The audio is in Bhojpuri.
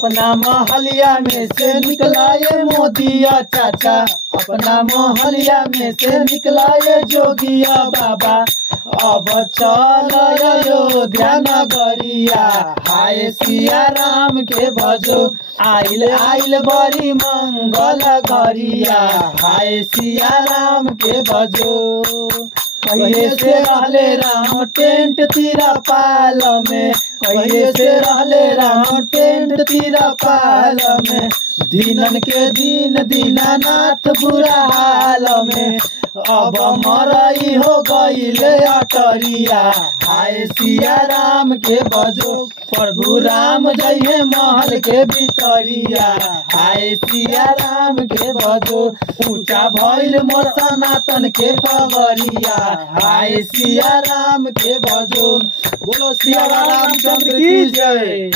अपना मोहल्ला में से निकला ये मोदिया चाचा, अपना मोहल्ला में से निकला ये जोगिया बाबा। अब चल अयोध्या नगरिया, हाय सिया राम के भजो, आइल आइल बड़ी मंगल घरिया, हाय सिया राम के भजो। कहिए से रहले राम टेंट तीरा पाल में, कहिए से रहले राम टेंट तीरा पाल में, दीनन के दीन दीनानाथ बुरा हाल में। अब मरई हो गईले अटरिया, हाय सिया राम के भजो, प्रभु राम जइहे महल के भीतरिया, हाय सिया राम के भजो। ऊंचा भइल मोर सनातन के पगरिया, हाय सिया राम के भजो। बोलो सिया रामचंद्र की जय।